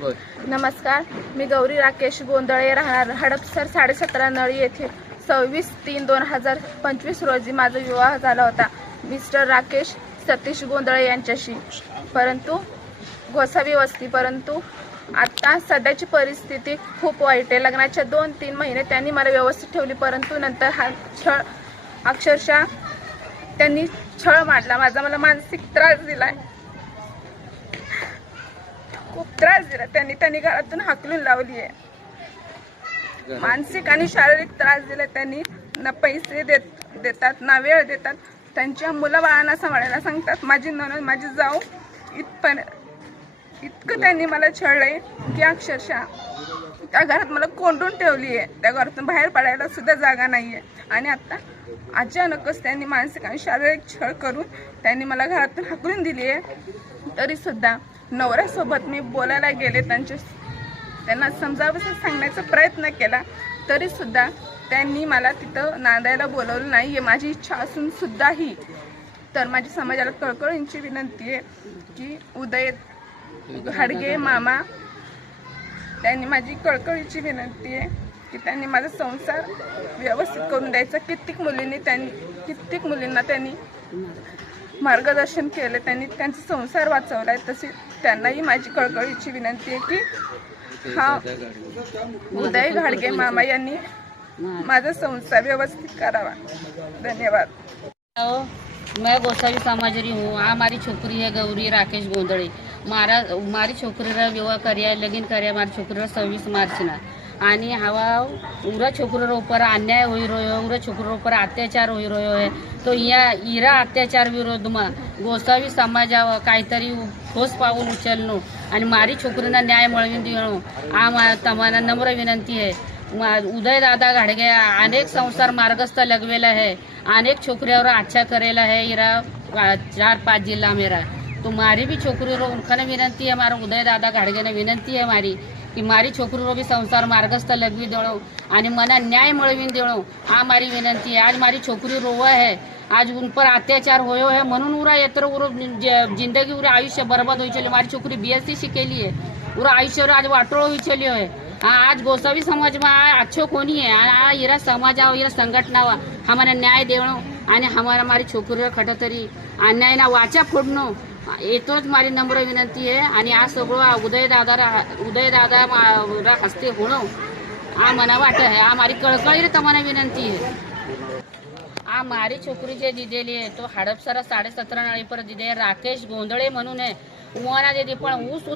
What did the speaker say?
नमस्कार, मी गौरी राकेश गोंधळे, राहणार हडपसर 17.5 नळी येथे 26/3/2025 रोजी माझा विवाह झाला होता मिस्टर राकेश सतीश गोंधळे यांच्याशी, परंतु गोसावी वस्ती. परंतु आता सध्याची परिस्थिती खूप वाईट आहे. लग्नाच्या 2-3 महिने त्यांनी मला व्यवस्थित ठेवली, परंतु नंतर हा छळ, अक्षरशः त्यांनी छळ मांडला माझा. मला मानसिक त्रास दिलाय, खूप त्रास दिला त्यांनी घरातून हाकलून लावली आहे. मानसिक आणि शारीरिक त्रास दिला त्यांनी. ना पैसे देतात ना वेळ देतात. त्यांच्या मुलाबाळांना सांभाळायला सांगतात. माझी नणंद, माझी जाऊ, इतकं त्यांनी मला छळलंय की अक्षरशः त्या घरात मला कोंडून ठेवली आहे. त्या घरातून बाहेर पडायला सुद्धा जागा नाही आहे. आणि आता अचानकच त्यांनी मानसिक आणि शारीरिक छळ करून त्यांनी मला घरातून हाकलून दिली आहे. तरीसुद्धा नवऱ्यासोबत मी बोलायला गेले, त्यांना समजावून सांगण्याचा प्रयत्न केला, तरीसुद्धा त्यांनी मला तिथं नांदायला बोलवलं नाही आहे. माझी इच्छा असून सुद्धाही. तर माझी समाजाला कळकळींची विनंती आहे की उदय घाडगे मामा, त्यांनी माझी कळकळीची विनंती आहे की त्यांनी माझा संसार व्यवस्थित करून द्यायचा. कित्येक मुलींना त्यांनी मार्गदर्शन केलं, त्यांनी त्यांचा संसार वाचवलाय. तसे त्यांनाही माझी कळकळीची विनंती आहे की हा उदय घाडगे मामा यांनी माझा संसार व्यवस्थित करावा. धन्यवाद. मैं गोसावी समाजरी हूँ। हमारी छोकरी है गौरी राकेश गोंधळे। मारी छोकरीला विवाह कर्या, लगीन कर्या मारी छोकरीला 26 मार्चना. आणि हवा उरा छोकरीर ऊपर अन्याय हो रह्यो, उरा छोकरीर ऊपर अत्याचार हो रह्यो है. तो इरा अत्याचार विरोध में गोसावी समाजावर काहीतरी ठोस पाऊल उचलणं आणि मारी छोकरींना न्याय मिळवून देणं हा तुम्हाला नम्र विनंती है. उदय दादा घाडगे अनेक संसार मार्गस्थ लगवेला है, अनेक छोकरियों अच्छा करेला है. इरा 4-5 जिला मेरा तो मारी भी छोकरी रो उनखाने विनंती है. हमारा उदय दादा घाडगे ने विनंती है मारी कि मारी छोकरी रो भी संसार मार्गस्थ लगवी देणो आणि मना न्याय मिळवून देणो हा मारी विनंती है. आज मारी छोकरी रोवा है, आज उन पर अत्याचार होयो है म्हणून उरा येत्र उरा जिंदगी उरा आयुष्य बर्बाद होई चली. मारी छोकरी BSc शिकेली है, उरा आयुष्य आज वाटोळ होई चलियो है. आज गोसावी समाज में अच्छो कोनी है. आ इरा समाज इरा संघटना हमारा न्याय देणो आणि हमारा मारी छोकरी खटतरी अन्यायना वाचा फोडणं येतोच मारी नम्र विनंती आहे. आणि आज सगळं उदय दादा हस्ते होणं आ मना वाटत है. आ मारी कळकळी तुम्हाला विनंती है. आ मारी छोकरी जे दिलेली आहे तो हडपसरा 17.5 नळी पर दिदे राकेश गोंधळे म्हणून आहे. उमाना दीदी पण ऊ सुद्धा